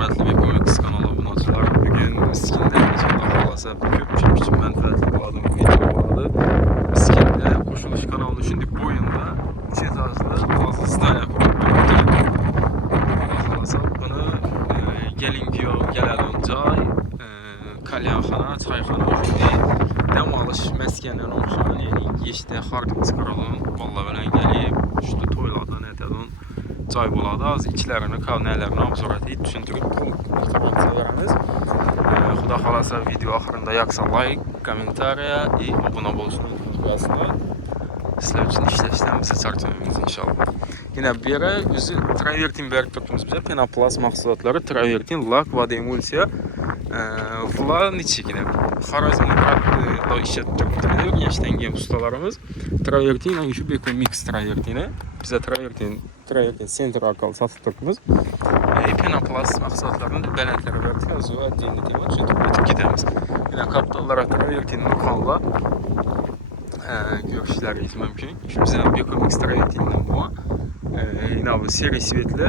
Hörmətli Bekomix kanalı abunəçiləri, bugün Miskində xalasa köpçük üçün mənfəətli oladığım video vardı. Miskində qoşuluş kanalının üçün boyunda 2 etajlı fazla stadiya quruldu. Xalasa bunu Gelingiyo, Gələröncay, Kalyanxana, Çayxana üçün dəm alış məskənlərinə oxşayan, yəni yeşdə xarqı çıxaralım. Valla belən gəlib, düşdü toyladan, etədin. Cay buladı, az içlərini, nələrini obzor edib, düşündürüb, informasiya verəmiz. Xuda xalasa video axırında yaksa like, kommentariya və abunə olsun unutmayasınlar. Sizlər üçün işləşlərimizi çarçınımız inşallah. Yine bir yere özü travertin verib tutduğumuz bizə penoplast mahsulatları, travertin, lak, vada emulsiya, vla neçə yine. Xarazmini qıratlı işlətdirdir, gençləngiyen ustalarımız. Travertin, yəni şu Bekomix travertini, bizə travertin center arkalı satıb tutduğumuz. Penoplast mahsulatlarını da bələndlərə verdik, az o əddiyini deyim, çünki ötüb gedəmiz. Yine kaptallara travertin lokanla görüşləriniz mümkün. Şu bizə Bekomix travertindən bu. Yine bu seri svetli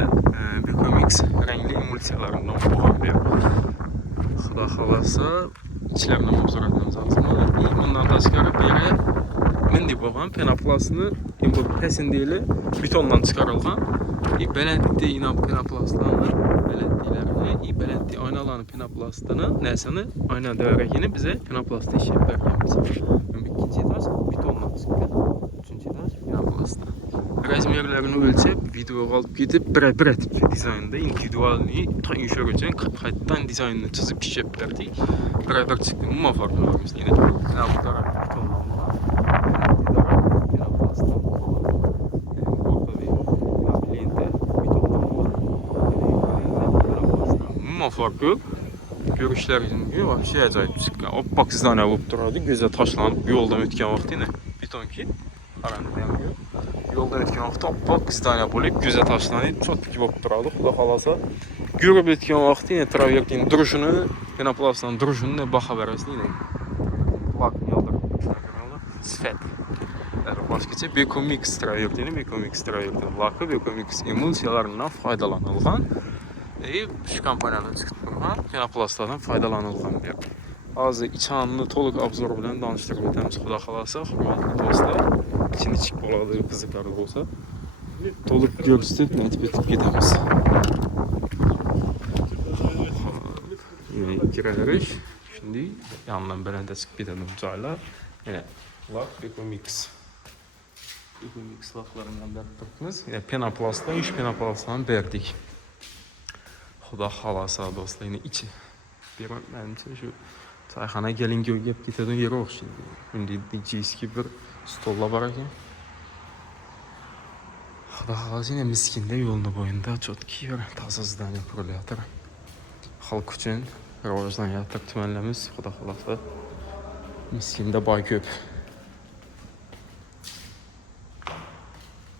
Bekomix renkli emulsiyalarından buğabiliyor. Xuda xalasa içlərindən obzor etmemiz lazım. Bundan da çıxarıb bir yere məndə boğan penoplastını pəsindiyeli betondan çıxarılğan beləddi yine bu penoplastlarını beləddilərini beləddi aynalarını penoplastını nəsəni ayna dövrəkini bizə penoplastı işləyib vermemiz. İkinci etaj betondan çıxıb. Üçüncü etaj penoplastı. Razmerlərini ölçüb, video alıp gidip bir etib dizaynında individualini ta inşa edəcək, qayıtdan dizaynını çizib işləyib verdik. Bir çıxdı, muvaffaqlı varımız. Yine penoplastlar betonlanma, penoplastlar, orada bir lente betonlanma, muvaffaqlı. Görüşlərinin vahşi acayip çıxdı. Oppak zdaniya olub durardı, gözə taşlanıb yoldan ötkən vaxt yine beton ki, aranı yanıyor. Yoldan ötkən vaxt oppak zdaniya olub gözə taşlanıb, çox dikib olub durardı. Xuda xalasa görüb ötkən vaxt yine travertin duruşunu, penoplastın duruşunu baxa verəsini yine lak yaldırıb sifət. Başqaca Bekomix travertini, Bekomix travertini lakı, Bekomix emulsiyalarından faydalanılğan şu kampaniyadan çıxdırılan penoplastlardan faydalanılğan bir. Az içanlı, toluq obzor bilən danışdırıb etəmiz. Xuda xalasa, hürmətli dostlar, içini çık oladığı qızıqları olsa toluq görsüb, nətib etib gedəmiz. Girəlirik. Şimdi yanından beləndə çıxıb gedəlim caylar. Yine lak Bekomix. Bekomix laklarından bərib tutdunuz. Yine penoplastdan, 3 penoplastdan bərdik. Xuda xalasa dostlar, yine içi. Mənim üçün şu çayxana gelin görüb getədin yeri oxşayır. İndi DJ'ski bir stolla var ekan. Xuda xalasa yine Miskində yolun boyunda çotki bir taza zdaniya qurulyadır. Xalq üçün rivojlanyatır tümənləmiz. Xuda xalasa Miskində Bayköp.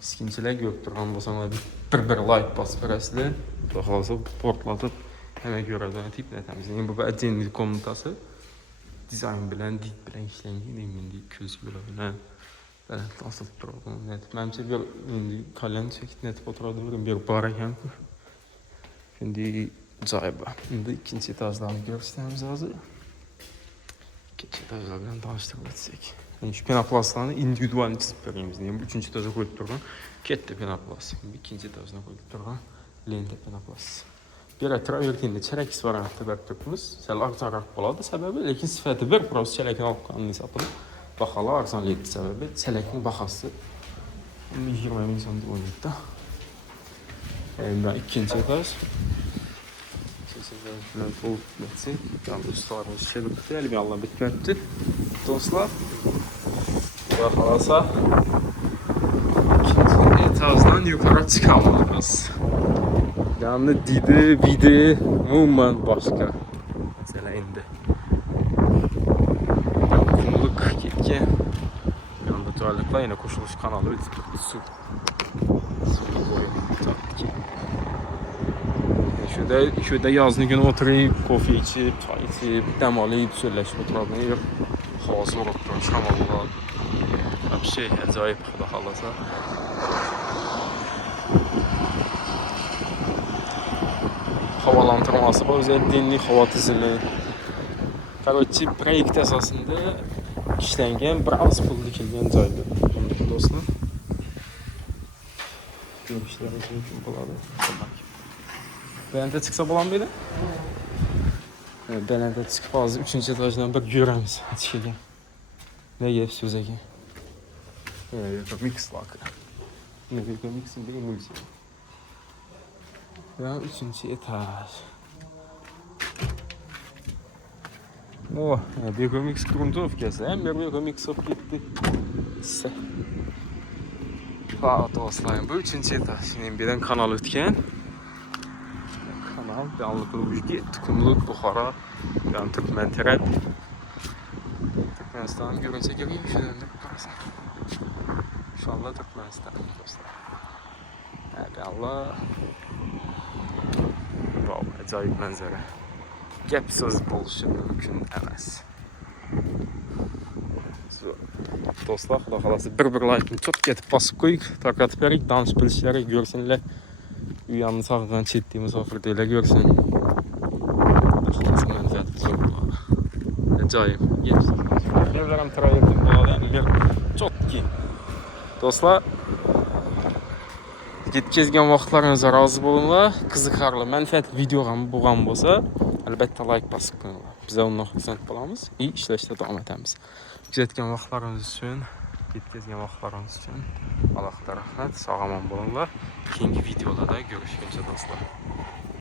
Miskinçilər gördürən bolsanlar bir like bas verəsili. Xuda xalasa portlatıp hemen görevden etip ne temizleyin. Bu ədiyinin komutası dizayn bilən, did bilən işləngi indi köz bilən belə asıl durdu. Net məncə bir indi kalyan çəkib net fotoğrafı bir barakan. Şimdi cayba. İndi ikinci etajlarını göstərmemiz lazım. İkinci etajlardan danışdırıb etsək. Yəni şu penoplastlarını individualini çizib verəyimiz. Yəni bu üçüncü etaja qoyub durğan ketdi penoplast. İkinci etajına qoyub durğan lente penoplast. Bir travertinde çələks variantı bərib tutdunuz. Sələ arxaraq boladı səbəbi, lakin sifəti bir prost çələkin alqanını satılıb. Baxala arxan ledi səbəbi, çələkin baxası 20 min sonda oynayıb da. Yəni ikinci etaj. Sizlərlə olub bitsin. Yəni ustalarımız şəbəkdə əli Allah bitməkdir. Dostlar, Xuda xalasa ikinci etajdan yukarı çıxamadınız. Yani didi, vidi, umman başka. Mesela indi. Kumluk ketken. Yanında tuvaletler yine koşuluş kanalı su. Su boyu. Tatlı ki. Şurada yazlı gün oturayım, kofe içip, çay içip, dem alayıp, söyleşip oturabilir. Havası olup durmuş, havalılar. Bir şey acayip Xuda xalasa. havalandırması var, özel dinli hava tizimi. Короче, proyekt əsasında işlənən, biraz pul dikilən joydur. Bunlar dostlar. Görüşləriniz mümkün buladı. Beləndə çıxsa bulan belə? Beləndə çıxıb azı 3-cü etajdan bir görəmiz. İçkiyə. Ne gelip sözəki? Mix lakı. Ne mixin bir emulsiya. Ya 3-cü etaj. O, bir mix gruntowkası. Hem bir mix op gitti. Ha dostlarım, bu 3-cü etaj. Şimdi birden kanal ötken. Kanal, canlıqlı uçki, tukumluq, Buxara, yani Türkmen tərəf. Türkmenistan'ı görünce göreyim şu döndük burası. İnşallah Türkmenistan dostlar. Hadi Allah. Wow, acayip manzara. Gəpsiz buluşu mümkün emas. Dostlar, Xudo xolasa bir like'ni çok getib basıb qoyuq, tarqatıb berik, tanış bilishləri görsünlər. Uyanını sağdan çetdiyi misafirliklər görsün. Xolasa mənfəət zor bular. Acayip. Evlerim trayektim buladı. Çok ki. Dostlar, yetkizgen vaxtlarınıza razı bulunlar. Kızıqarlı, mənfəət videoğam buğan bolsa, əlbəttə like basıb qoyunlar. Bizə ondan xüsusən bulamız. İyi işləşdə davam etəmiz. Yetkizgen vaxtlarınız üçün, yetkizgen vaxtlarınız üçün Allah rəhmət, sağ aman bulunlar. İkinci videoda da görüşüncə dostlar.